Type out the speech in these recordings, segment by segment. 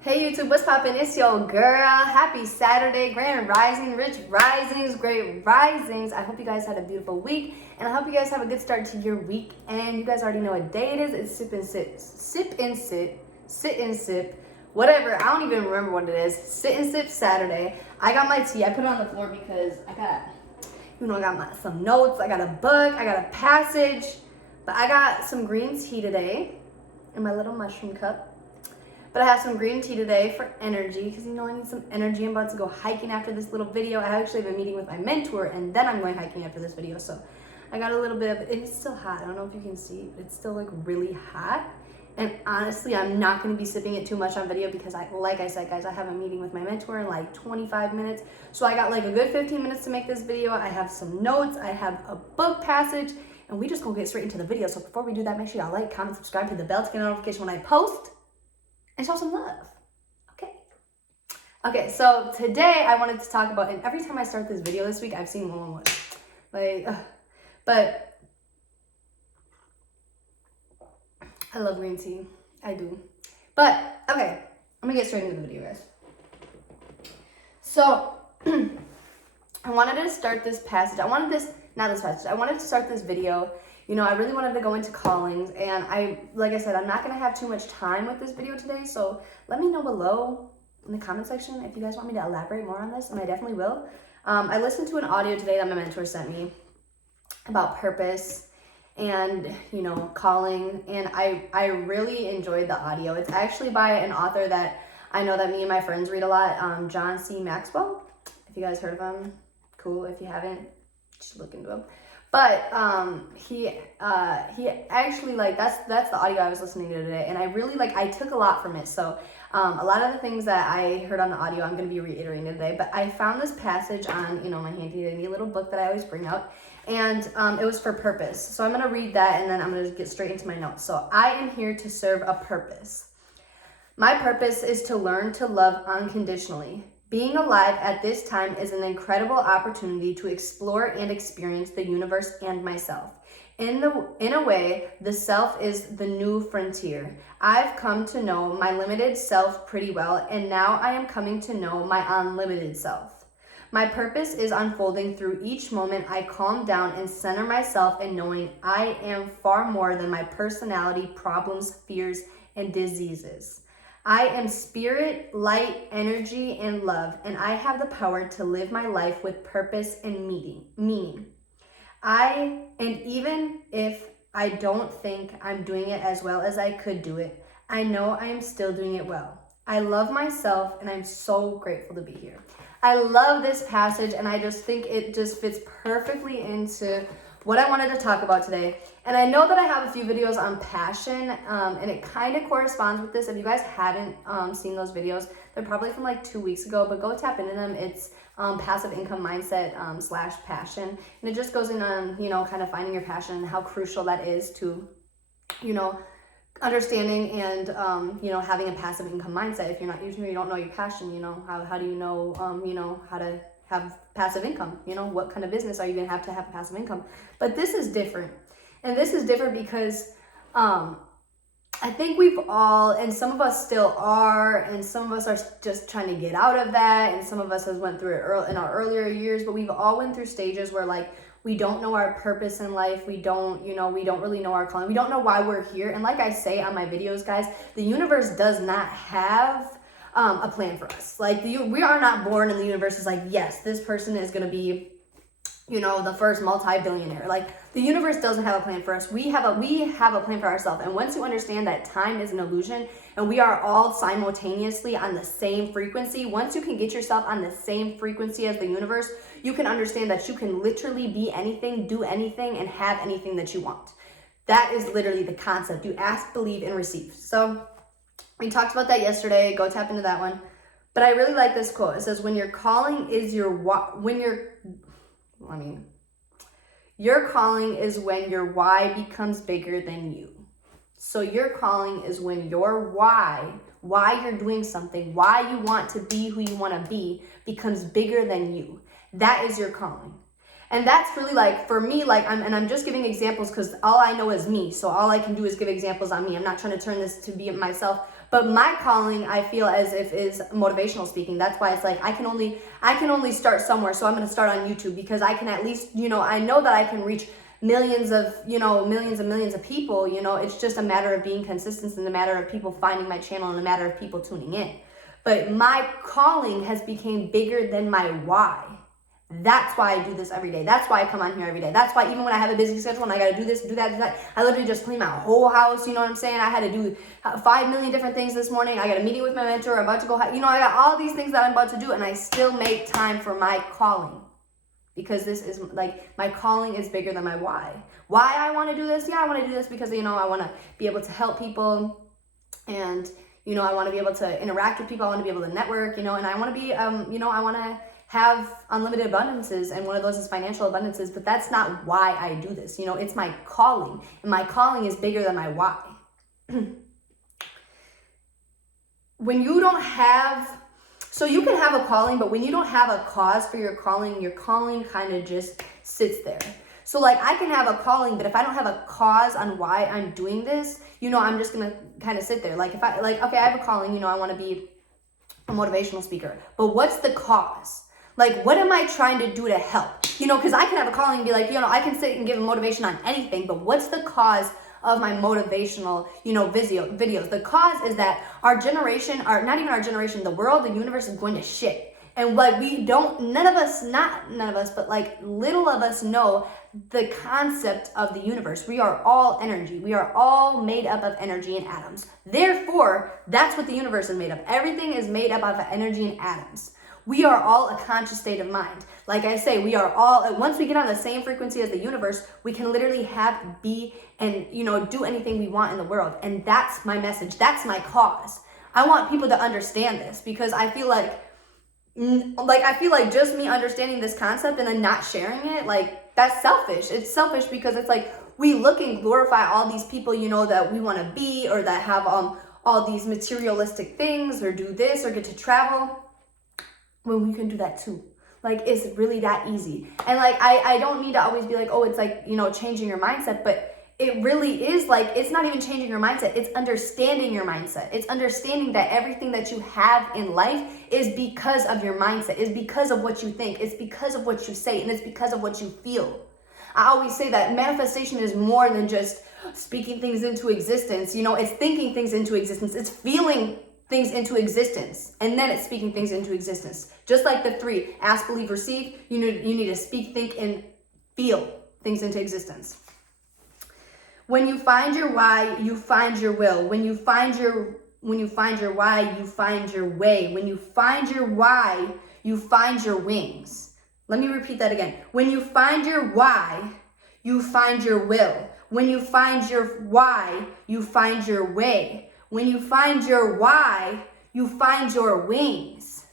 Hey YouTube, what's poppin'? It's your girl. Happy Saturday, grand rising, rich risings, great risings. I hope you guys had a beautiful week, and I hope you guys have a good start to your week. And you guys already know what day it is. It's sip and sip, whatever. I don't even remember what it is. Sit and sip Saturday. I got my tea. I put it on the floor because I got some notes. I got a book. I got a passage, but I got some green tea today in my little mushroom cup. But I have some green tea today for energy because I need some energy. I'm about to go hiking after this little video. I actually have a meeting with my mentor and then I'm going hiking after this video. So I got a little bit of, it's still hot. I don't know if you can see, but it's still like really hot. And honestly, I'm not going to be sipping it too much on video because like I said, guys, I have a meeting with my mentor in like 25 minutes. So I got like a good 15 minutes to make this video. I have some notes. I have a book passage and we just gonna get straight into the video. So before we do that, make sure y'all like, comment, subscribe, hit the bell to get a notification when I post. And show some love. Okay, so today I wanted to talk about, and every time I start this video this week, I've seen one. But I love green tea. I do. But, okay, I'm gonna get straight into the video, guys. So, I wanted to start this passage. I wanted to start this video. I really wanted to go into callings, and like I said, I'm not going to have too much time with this video today, so let me know below in the comment section if you guys want me to elaborate more on this, and I definitely will. I listened to an audio today that my mentor sent me about purpose and, calling, and I really enjoyed the audio. It's actually by an author that I know that me and my friends read a lot, John C. Maxwell. If you guys heard of him, cool. If you haven't, just look into him. But he actually, that's the audio I was listening to today, and I really I took a lot from it. So a lot of the things that I heard on the audio I'm going to be reiterating today, but I found this passage on my handy dandy little book that I always bring out, and it was for purpose. So I'm going to read that and then I'm going to get straight into my notes. So I am here to serve a purpose. My purpose is to learn to love unconditionally. Being alive at this time is an incredible opportunity to explore and experience the universe and myself. In a way, the self is the new frontier. I've come to know my limited self pretty well, and now I am coming to know my unlimited self. My purpose is unfolding through each moment I calm down and center myself in knowing I am far more than my personality, problems, fears, and diseases. I am spirit, light, energy, and love, and I have the power to live my life with purpose and meaning. And even if I don't think I'm doing it as well as I could do it, I know I am still doing it well. I love myself, and I'm so grateful to be here. I love this passage, and I just think it just fits perfectly into what I wanted to talk about today. And I know that I have a few videos on passion, and it kind of corresponds with this. If you guys haven't seen those videos, they're probably from like 2 weeks ago, but go tap into them. It's passive income mindset / passion. And it just goes in on, kind of finding your passion and how crucial that is to, understanding and, having a passive income mindset. If you don't know your passion, how do you know, how to have passive income? What kind of business are you gonna have to have passive income? But this is different. And this is different because I think we've all, and some of us still are, and some of us are just trying to get out of that, and some of us has went through it in our earlier years, but we've all went through stages where we don't know our purpose in life. We don't really know our calling. We don't know why we're here. And like I say on my videos, guys, the universe does not have a plan for us. We are not born and the universe is like, yes, this person is going to be, the first multi-billionaire. The universe doesn't have a plan for us. We have a plan for ourselves. And once you understand that time is an illusion and we are all simultaneously on the same frequency, once you can get yourself on the same frequency as the universe, you can understand that you can literally be anything, do anything, and have anything that you want. That is literally the concept. You ask, believe, and receive. So we talked about that yesterday. Go tap into that one. But I really like this quote. It says, your calling is when your why becomes bigger than you. So your calling is when your why you're doing something, why you want to be who you want to be, becomes bigger than you. That is your calling. And that's really for me, I'm just giving examples because all I know is me. So all I can do is give examples on me. I'm not trying to turn this to be myself. But my calling, I feel as if, is motivational speaking. That's why it's like I can only start somewhere. So I'm going to start on YouTube, because I can at least, I know that I can reach millions and millions of people. It's just a matter of being consistent, and a matter of people finding my channel, and a matter of people tuning in. But my calling has become bigger than my why. That's why I do this every day. That's why I come on here every day. That's why even when I have a busy schedule and I got to do this, do that, do that, I literally just clean my whole house. You know what I'm saying? I had to do 5 million different things this morning. I got a meeting with my mentor. I'm about to go, I got all these things that I'm about to do, and I still make time for my calling, because this is like, my calling is bigger than my why. Why I want to do this? Yeah, I want to do this because, I want to be able to help people, and, I want to be able to interact with people. I want to be able to network, and I want to be, I want to have unlimited abundances, and one of those is financial abundances, but that's not why I do this. It's my calling, and my calling is bigger than my why. When you don't have, so you can have a calling, but when you don't have a cause for your calling kind of just sits there. So like, I can have a calling, but if I don't have a cause on why I'm doing this, I'm just going to kind of sit there. Like if I, okay, I have a calling, I want to be a motivational speaker, but what's the cause? Like, what am I trying to do to help? Because I can have a calling and be like, I can sit and give a motivation on anything, but what's the cause of my motivational, videos? The cause is that our generation, not even our generation, the world, the universe is going to shit. And like, none of us, but like little of us know the concept of the universe. We are all energy. We are all made up of energy and atoms. Therefore, that's what the universe is made of. Everything is made up of energy and atoms. We are all a conscious state of mind. Like I say, we are all, once we get on the same frequency as the universe, we can literally be and, do anything we want in the world. And that's my message. That's my cause. I want people to understand this, because I feel like just me understanding this concept and then not sharing it, like, that's selfish. It's selfish because it's like, we look and glorify all these people, that we want to be, or that have all these materialistic things, or do this, or get to travel, when we can do that too. Like, it's really that easy. And like, I don't need to always be like, oh, it's like, changing your mindset, but it really is like, it's not even changing your mindset. It's understanding your mindset. It's understanding that everything that you have in life is because of your mindset. It's because of what you think. It's because of what you say, and it's because of what you feel. I always say that manifestation is more than just speaking things into existence. It's thinking things into existence. It's feeling things into existence, and then it's speaking things into existence. Just like the 3, ask, believe, receive, you need to speak, think, and feel things into existence. When you find your why, you find your will. When you find your why, you find your way. When you find your why, you find your wings. Let me repeat that again. When you find your why, you find your will. When you find your why, you find your way. When you find your why, you find your wings.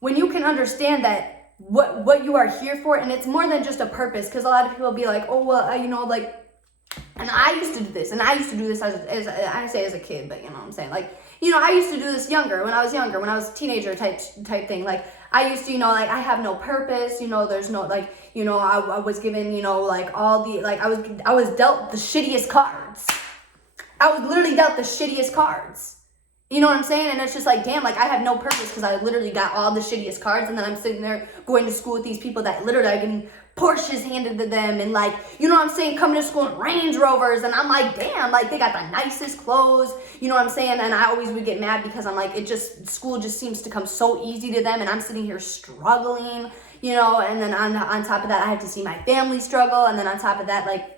When you can understand that what you are here for, and it's more than just a purpose, because a lot of people be like, oh, well, and I used to do this, and I used to do this as a kid, but what I'm saying? Like, I used to do this when I was a teenager type thing. Like, I used to, I have no purpose, there's no, I was given, all the, I was dealt the shittiest cards. I was literally dealt the shittiest cards. You know what I'm saying? And it's just like, damn, like, I have no purpose because I literally got all the shittiest cards, and then I'm sitting there going to school with these people that literally are getting Porsches handed to them, and like, you know what I'm saying, coming to school in Range Rovers, and I'm like, damn, like, they got the nicest clothes, you know what I'm saying? And I always would get mad because I'm like, school just seems to come so easy to them, and I'm sitting here struggling, and then on top of that, I have to see my family struggle, and then on top of that, like,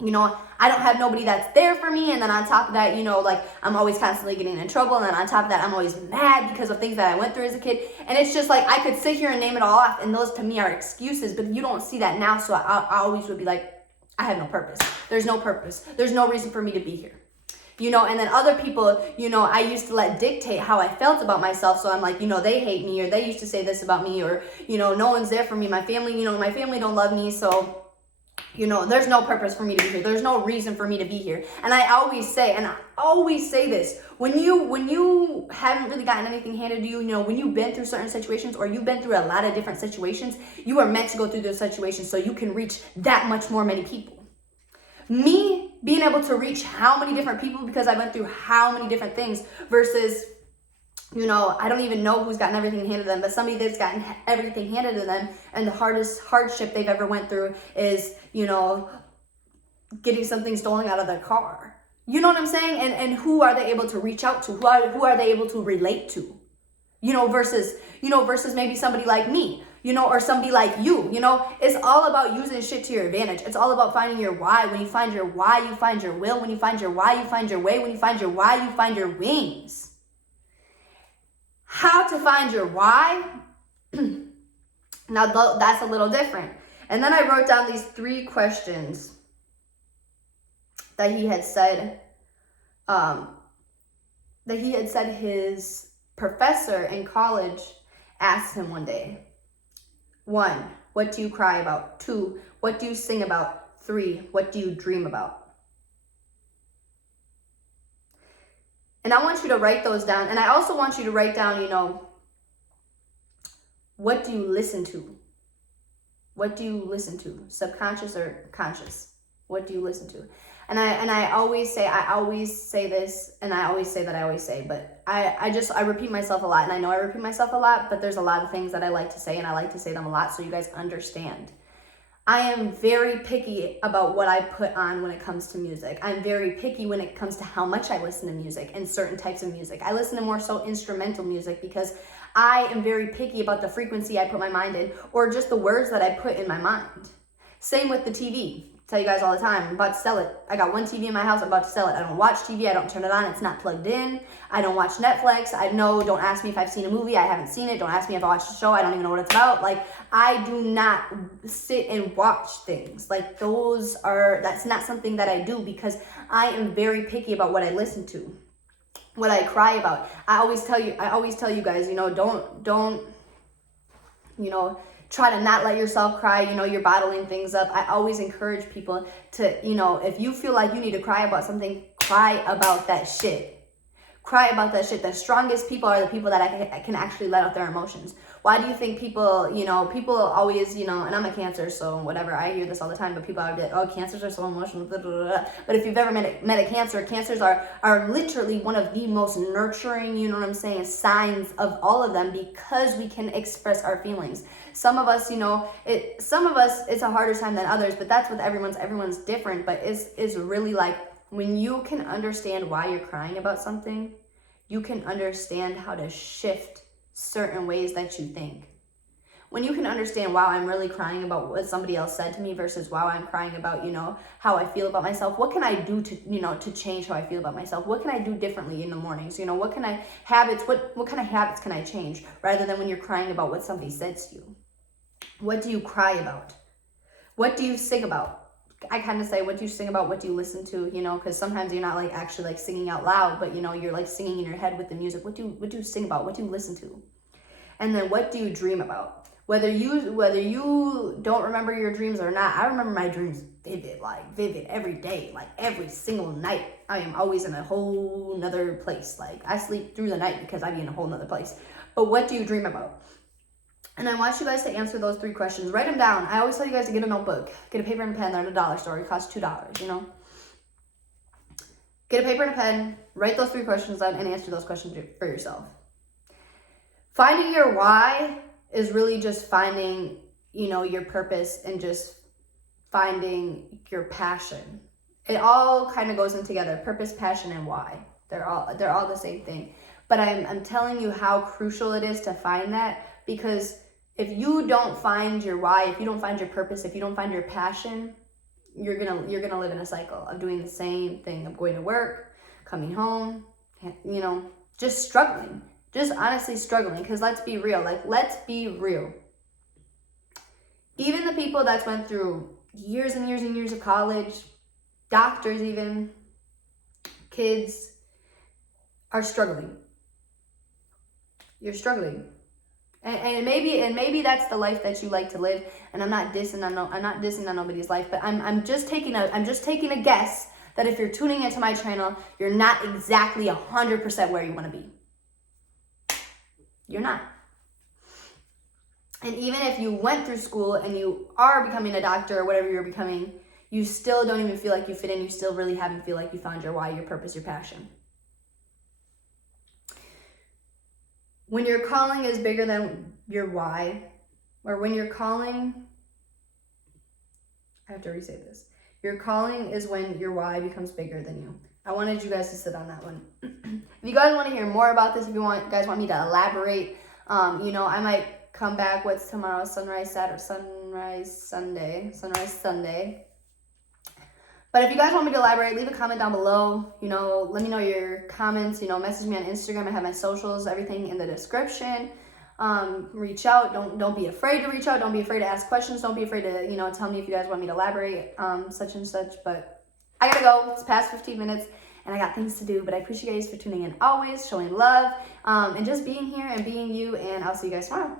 I don't have nobody that's there for me. And then on top of that, I'm always constantly getting in trouble. And then on top of that, I'm always mad because of things that I went through as a kid. And it's just like, I could sit here and name it all off, and those to me are excuses, but you don't see that now. So I always would be like, I have no purpose. There's no purpose. There's no reason for me to be here. And then other people, I used to let dictate how I felt about myself. So I'm like, they hate me, or they used to say this about me, or, no one's there for me. My family, my family don't love me. So, there's no purpose for me to be here. There's no reason for me to be here. And I always say this, when you haven't really gotten anything handed to you, when you've been through certain situations, or you've been through a lot of different situations, you are meant to go through those situations so you can reach that much more many people. Me being able to reach how many different people because I went through how many different things versus, you know, I don't even know who's gotten everything handed to them, but somebody that's gotten everything handed to them and the hardest hardship they've ever went through is, you know, getting something stolen out of their car. You know what I'm saying? And who are they able to reach out to? Who are they able to relate to? Versus maybe somebody like me, or somebody like you, it's all about using shit to your advantage. It's all about finding your why. When you find your why, you find your will. When you find your why, you find your way. When you find your why, you find your wings. How to find your why? Now that's a little different. And then I wrote down these 3 questions that he had said, his professor in college asked him one day. 1, what do you cry about? 2, what do you sing about? 3, what do you dream about? And I want you to write those down. And I also want you to write down, what do you listen to? What do you listen to? Subconscious or conscious? What do you listen to? And I always say this, and I always say that I always say, but I repeat myself a lot, and I know I repeat myself a lot, but there's a lot of things that I like to say, and I like to say them a lot so you guys understand. I am very picky about what I put on when it comes to music. I'm very picky when it comes to how much I listen to music and certain types of music. I listen to more so instrumental music because I am very picky about the frequency I put my mind in or just the words that I put in my mind. Same with the TV. Tell you guys all the time, I'm about to sell it. I got one TV in my house, I'm about to sell it. I don't watch TV, I don't turn it on, it's not plugged in. I don't watch Netflix. Don't ask me if I've seen a movie, I haven't seen it. Don't ask me if I watched a show, I don't even know what it's about. Like, I do not sit and watch things. Like, that's not something that I do because I am very picky about what I listen to, what I cry about. I always tell you guys, don't try to not let yourself cry. You're bottling things up. I always encourage people to, if you feel like you need to cry about something, cry about that shit. Cry about that shit. The strongest people are the people that can actually let out their emotions. Why do you think people always, and I'm a Cancer, so whatever, I hear this all the time, but people are like, oh, Cancers are so emotional, blah, blah, blah. But if you've ever met a Cancer, Cancers are literally one of the most nurturing, signs of all of them because we can express our feelings. Some of us, it's a harder time than others, but that's with everyone's different, but it's really like, when you can understand why you're crying about something, you can understand how to shift certain ways that you think. When you can understand, wow, I'm really crying about what somebody else said to me versus wow, I'm crying about, how I feel about myself. What can I do to change how I feel about myself? What can I do differently in the mornings? What kind of habits can I change rather than when you're crying about what somebody said to you? What do you cry about? What do you sing about? I kind of say, what do you sing about? What do you listen to? Because sometimes you're not actually singing out loud, but you're singing in your head with the music. What do you sing about? What do you listen to? And then what do you dream about? Whether you don't remember your dreams or not, I remember my dreams vivid every day, every single night. I am always in a whole nother place. I sleep through the night because I be in a whole nother place. But what do you dream about? And I want you guys to answer those 3 questions. Write them down. I always tell you guys to get a notebook. Get a paper and a pen. They're at a dollar store. It costs $2, Get a paper and a pen. Write those 3 questions down and answer those questions for yourself. Finding your why is really just finding, your purpose and just finding your passion. It all kind of goes in together. Purpose, passion, and why. They're all the same thing. But I'm telling you how crucial it is to find that, because if you don't find your why, if you don't find your purpose, if you don't find your passion, you're gonna live in a cycle of doing the same thing, of going to work, coming home, just struggling, just honestly struggling. Because let's be real, even the people that went through years and years and years of college, doctors even, kids, are struggling. You're struggling. And maybe that's the life that you like to live. And I'm not dissing on nobody's life, but I'm just taking a guess that if you're tuning into my channel, you're not exactly 100% where you want to be. You're not. And even if you went through school and you are becoming a doctor or whatever you're becoming, you still don't even feel like you fit in. You still really haven't feel like you found your why, your purpose, your passion. When your calling is bigger than your why, or when your calling, I have to re-say this. Your calling is when your why becomes bigger than you. I wanted you guys to sit on that one. If you guys want to hear more about this, if you guys want me to elaborate, you know, I might come back. What's tomorrow? Sunrise Sunday. But if you guys want me to elaborate, leave a comment down below. You know, let me know your comments. You know, message me on Instagram. I have my socials, everything in the description. Reach out. Don't be afraid to reach out. Don't be afraid to ask questions. Don't be afraid to, you know, tell me if you guys want me to elaborate, such and such. But I gotta go. It's past 15 minutes and I got things to do. But I appreciate you guys for tuning in always, showing love, and just being here and being you. And I'll see you guys tomorrow.